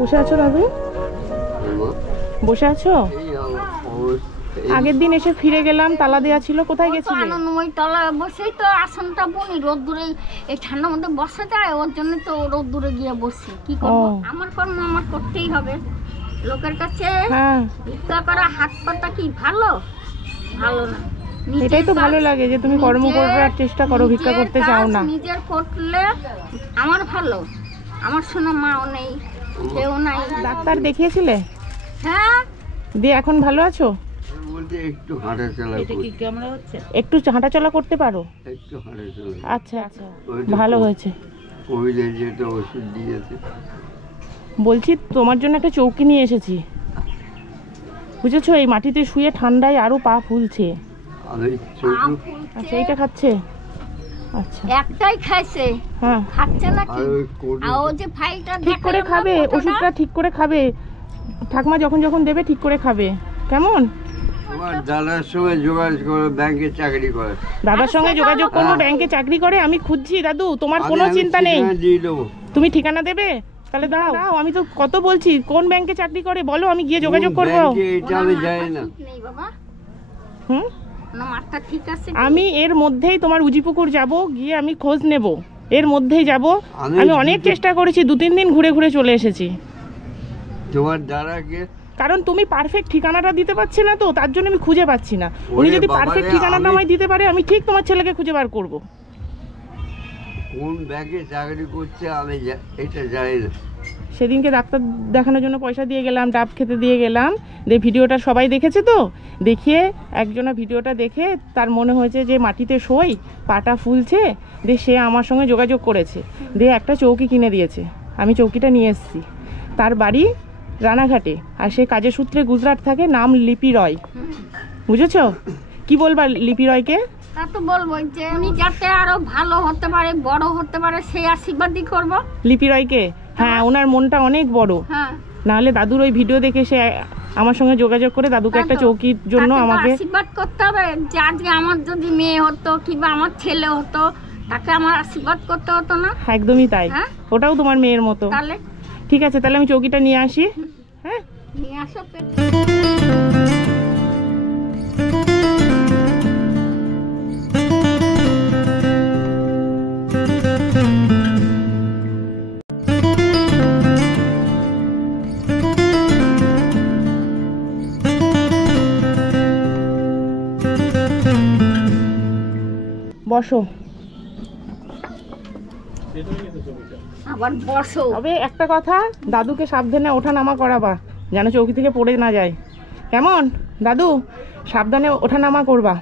বসে আছো দাদু? বসে আছো? আগের দিন এসে ফিরে গেলাম, তালা দেওয়া ছিল, কোথায় গেছিলে? আনন্দময়ী তলা বসেই তো আসনটা বুনি, রোদ্দুরে এই ঠান্ডার মধ্যে বসা যায়, ওর জন্য তো রোদ্দুরে গিয়ে বসি। কি করবো, আমার কর্ম আমার করতেই হবে। লোকের কাছে ভিক্ষা করা হাত পাতা কি ভালো? ভালো না। এটাই তো ভালো লাগে যে তুমি কর্ম করার চেষ্টা করো, ভিক্ষা করতে চাও না। নিজের করলে আমার ভালো। আমার শোনা মাও নেই, কেউ নাই। ডাক্তার দেখিয়েছিলে? হ্যাঁ। দিয়ে এখন ভালো আছো? একটু হাঁটাচলা, একটু হাঁটাচলা করতে পারো? একটু হাঁটাচলা। আচ্ছা আচ্ছা, ভালো হয়েছে। কোভিডের যেটা ওষুধ দিয়েছে। বলছি তোমার জন্য একটা চৌকি নিয়ে এসেছি, বুঝেছো? এই মাটিতে শুয়ে ঠান্ডায় আরো পা ফুলছে। আচ্ছা, এইটা খাচ্ছে? আচ্ছা, একটাই খাইছে। হ্যাঁ, খাচ্ছে নাকি? আর ও যে ফাইলটা ঠিক করে খাবে, ওষুধটা ঠিক করে খাবে। ঠাকমা যখন যখন দেবে ঠিক করে খাবে, কেমন? আমার দাদার সঙ্গে যোগাযোগ করে, ব্যাংকে চাকরি করে। দাদার সঙ্গে যোগাযোগ করবো, ব্যাংকে চাকরি করে? আমি খুঁজছি দাদু, তোমার কোনো চিন্তা নেই। তুমি ঠিকানা দেবে? তাহলে দাও, আমি তো কত বলছি, কোন ব্যাংকে চাকরি করে বলো, আমি গিয়ে যোগাযোগ করবো। আমি জানি না। হুম, ঠিক আছে, আমি এর মধ্যেই তোমার উজিপুকুর যাব, গিয়ে আমি খোঁজ নেব, এর মধ্যেই যাব। আমি অনেক চেষ্টা করেছি, 2-3 দিন ঘুরে ঘুরে চলে এসেছি। তোমার দাদাকে, কারণ তুমি পারফেক্ট ঠিকানাটা দিতে পারছি না, তো তার জন্য আমি খুঁজে পাচ্ছি না। উনি যদি পারফেক্ট ঠিকানাটা আমায় দিতে পারে, আমি ঠিক তোমার ছেলেকে খুঁজে বার করব। কোন ব্যাংকে চাকরি করছে আমি এটা জানি না। সেদিনকে ডাক্তার দেখানোর জন্য পয়সা দিয়ে গেলাম, ডাব খেতে দিয়ে গেলাম, দিয়ে ভিডিওটা সবাই দেখেছে, তো দেখিয়ে একজনা ভিডিওটা দেখে তার মনে হয়েছে যে মাটিতে শোই, পাটা ফুলছে, দিয়ে সে আমার সঙ্গে যোগাযোগ করেছে, দিয়ে একটা চৌকি কিনে দিয়েছে। আমি চৌকিটা নিয়ে এসেছি। তার বাড়ি রানাঘাটে, আর সে কাজের সূত্রে গুজরাট থাকে, নাম লিপি রয়, বুঝেছো? কি বলবা লিপি রয়কে? তা তো বলবো যে উনি যাতে আরো ভালো হতে পারে, বড় হতে পারে, সেই আশীর্বাদই করবো লিপি রয়কে। হ্যাঁ, ওনার মনটা অনেক বড়। হ্যাঁ, নাহলে দাদুর ওই ভিডিও দেখে সে আমার সঙ্গে যোগাযোগ করে দাদুকে একটা চৌকির জন্য আমাকে আশীর্বাদ করতে হবে। যে আজকে আমার যদি মেয়ে হতো কিংবা আমার ছেলে হতো, তাকে আমার আশীর্বাদ করতে হতো না? একদমই তাই, ওটাও তোমার মেয়ের মতো। তাহলে ঠিক আছে, তাহলে আমি চৌকিটা নিয়ে আসি। হ্যাঁ, নিয়ে আসো। বসো, আবার বসো। তবে একটা কথা, দাদুকে সাবধানে ওঠা নামা করাবা, যেন চৌকি থেকে পড়ে না যায়, কেমন? দাদু, সাবধানে ওঠা নামা করবা।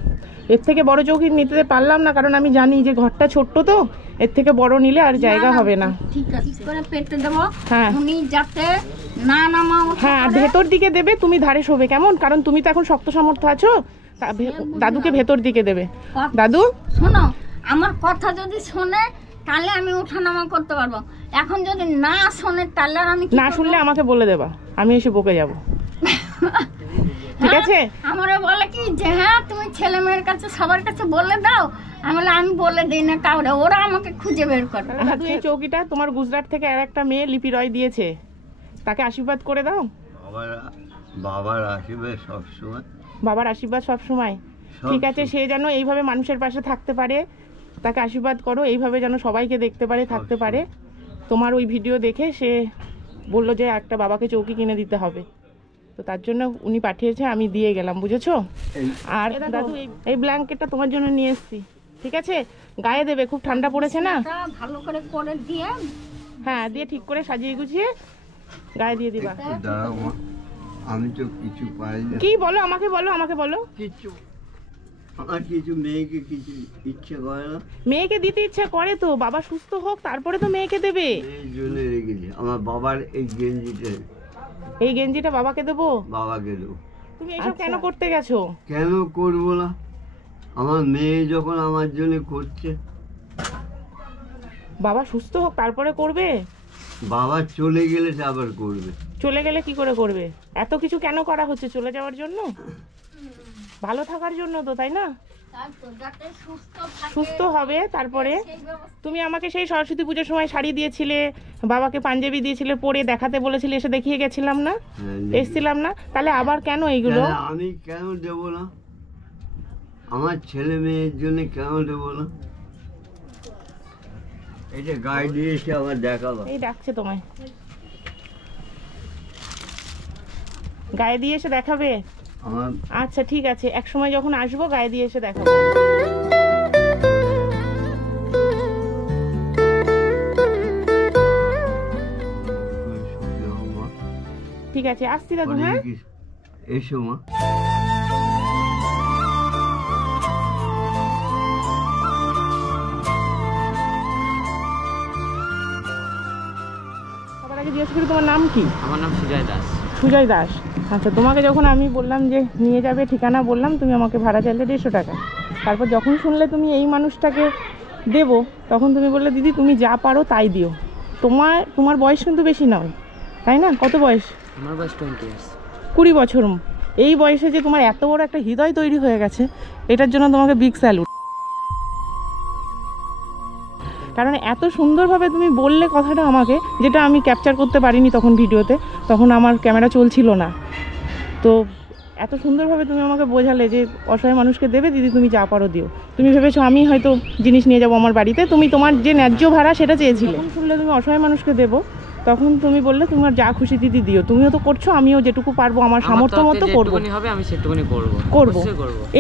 এর থেকে বড় চৌকি নিতে পারলাম না, কারণ আমি জানি যে ঘরটা ছোট্ট, তো এর থেকে বড় নিলে আর জায়গা হবে না। ঠিক আছে, করে পেতে দেবো। হ্যাঁ, উনি যাতে না নামা। হ্যাঁ, ভেতর দিকে দেবে, তুমি ধারে শোবে, কেমন? কারণ তুমি তো এখন শক্ত সামর্থ্য আছো, দাদুকে ভেতর দিকে দেবে। দাদু শোনো, আমার কথা যদি শোনে তাহলে আমি ওঠানামা করতে পারবো। এখন যদি না শোনে তাহলে আমি না শুনলে আমাকে বলে দেবা, আমি এসে বকে যাব, ঠিক আছে? আমারে বলে কি যে হ্যাঁ তুমি ছেলে মেয়ের কাছে সবার কাছে বলে দাও। আমি বলে দিই না কাউরে, ওরা আমাকে খুঁজে বের করে। দাদু, এই চৌকিটা তোমার গুজরাট থেকে আর একটা মেয়ে লিপি রয় দিয়েছে, তাকে আশীর্বাদ করে দাও। বাবার আশীর্বাদ সবসময়। বাবার আশীর্বাদ সবসময়, ঠিক আছে? সে যেন এইভাবে মানুষের পাশে থাকতে পারে, তাকে আশীর্বাদ করো, এইভাবে যেন সবাইকে দেখতে পারে, থাকতে পারে। তোমার ওই ভিডিও দেখে সে বললো যে একটা বাবাকে চৌকি কিনে দিতে হবে, তো তার জন্য উনি পাঠিয়েছে, আমি দিয়ে গেলাম, বুঝেছো? আর দাদু, এই ব্ল্যাঙ্কেটটা তোমার জন্য নিয়ে এসেছি, ঠিক আছে? গায়ে দেবে, খুব ঠান্ডা পড়েছে না, ভালো করে করে দিয়ে। হ্যাঁ, দিয়ে ঠিক করে সাজিয়ে গুছিয়ে গায়ে দিয়ে দিবা। আমি তো কিছু পাই না। কি বলো, আমাকে বলো, আমাকে বলো। কিছু আমার কিছু মেয়েকে কিছু ইচ্ছে করে না। মেয়েকে দিতে ইচ্ছা করে তো, বাবা সুস্থ হোক তারপরে তো মেয়েকে দেবে। এই জন্য রেখেছি আমার বাবার এই গেঞ্জিটা। এই গেঞ্জিটা বাবাকে দেবো? বাবাকে দেবো। তুমি এসব কেন করতে গেছো? কেন করবো না? আমার মেয়ে যখন আমার জন্য করছে। বাবা সুস্থ হোক তারপরে করবে। বাবা চলে গেলে আবার করবে। চলে গেলে কি করে করবে? এত কিছু কেন করা হচ্ছে? চলে যাওয়ার জন্য? ভালো থাকার জন্য তো, তাই না? তারপর যাতে থাকে, সুস্থ হবে। তারপরে সেই ব্যবস্থা। তুমি আমাকে সেই সরস্বতী পুজোর সময় শাড়ি দিয়েছিলে, বাবাকে পাঞ্জাবি দিয়েছিলে, পরে দেখাতে বলেছিলে, এসে দেখিয়ে গেছিলাম না, এসছিলাম না? তাহলে আবার কেন এইগুলো? তাহলে আমি কেন দেবো না? আমার ছেলে মেয়ের জন্য কেন দেবো না? এটা গায়ে দিয়েছে আমার দেখাবো। এই ডাকছে তোমায়, গায়ে দিয়ে এসে দেখাবে? আমার আচ্ছা ঠিক আছে, এক সময় যখন আসবো গায়ে দিয়ে এসে দেখাবো। ঠিক আছে, আসছি দাদু। হ্যাঁ, এসো মা। সবার আগে জিজ্ঞেস করি তোমার নাম কি? আমার নাম সুজয় দাস। সুজয় দাস। আচ্ছা, তোমাকে যখন আমি বললাম যে নিয়ে যাবে, ঠিকানা বললাম, তুমি আমাকে ভাড়া চাইলে 150 টাকা। তারপর যখন শুনলে তুমি এই মানুষটাকে দেবো, তখন তুমি বললে দিদি তুমি যা পারো তাই দিও। তোমার বয়স কিন্তু বেশি নয়, তাই না? কত বয়স? আমার বয়স 20 ইয়ার্স। 20 বছর। এই বয়সে যে তোমার এত বড় একটা হৃদয় তৈরি হয়ে গেছে, এটার জন্য তোমাকে বিগ স্যালুট। কারণ এত সুন্দরভাবে তুমি বললে কথাটা আমাকে, যেটা আমি ক্যাপচার করতে পারিনি তখন ভিডিওতে, তখন আমার ক্যামেরা চলছিল না। তো এত সুন্দরভাবে তুমি আমাকে বোঝালে যে অসহায় মানুষকে দেবে দিদি, তুমি যা পারো দিও। তুমি ভেবেছো আমি হয়তো জিনিস নিয়ে যাবো আমার বাড়িতে, তুমি তোমার যে ন্যায্য ভাড়া সেটা চেয়েছিলে। যখন শুনলে তুমি অসহায় মানুষকে দেবো, তখন তুমি বললে তোমার যা খুশি দিদি দিও। তুমিও তো করছো, আমিও যেটুকু পারবো আমার সামর্থ্য মতো করবো। হবে আমি সেটুকুনি করব।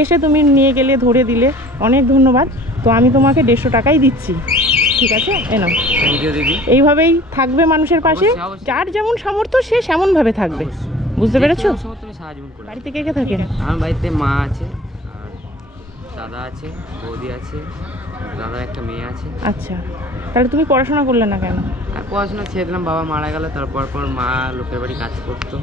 এসে তুমি নিয়ে গেলে, ধরে দিলে, অনেক ধন্যবাদ। তো আমি তোমাকে 150 টাকাই দিচ্ছি, ঠিক আছে? এনাও। থ্যাংক ইউ দিদি। এইভাবেই থাকবে মানুষের পাশে, অবশ্যই। যার যেমন সামর্থ্য সে সেমন ভাবে থাকবে। বুঝতে পেরেছো? তুমি সাহায্য করো। বাড়িতে কে কে থাকে? আমার বাড়িতে মা আছে, আর দাদা আছে, বৌদি আছে, দাদার একটা মেয়ে আছে। আচ্ছা, তাহলে তুমি পড়াশোনা করলে না কেন? আর পড়াশোনা ছেড়ে দিলাম, বাবা মারা গেল। তারপর মা লোকের বাড়ি কাজ করতো।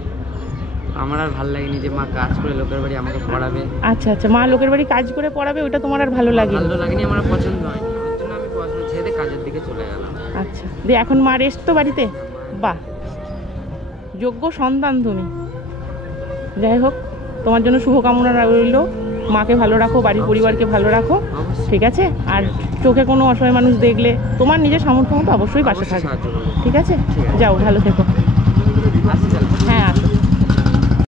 আমার আর ভালো লাগেনি যে মা কাজ করে লোকের বাড়ি আমাকে পড়াবে। আচ্ছা আচ্ছা, মা লোকের বাড়ি কাজ করে পড়াবে, ওটা তোমার আর ভালো লাগে? ভালো লাগেনি, আমার পছন্দ হয়নি। ওর জন্য আমি পড়াশোনা ছেড়ে দিয়ে কাজের দিকে চলে গেলাম। আচ্ছা, দিয়ে এখন মা রেস্ট তো বাড়িতে? বাহ, যোগ্য সন্তান তুমি। যাই হোক, তোমার জন্য শুভকামনা রইল। মাকে ভালো রাখো, বাড়ির পরিবারকে ভালো রাখো, ঠিক আছে? আর চোখে কোনো অসহায় মানুষ দেখলে তোমার নিজের সামর্থ্য মতো অবশ্যই পাশে থাকবে, সাহায্য করবো। ঠিক আছে? ঠিক আছে। যাও, ভালো থেকো। আসছি তাহলে। হ্যাঁ।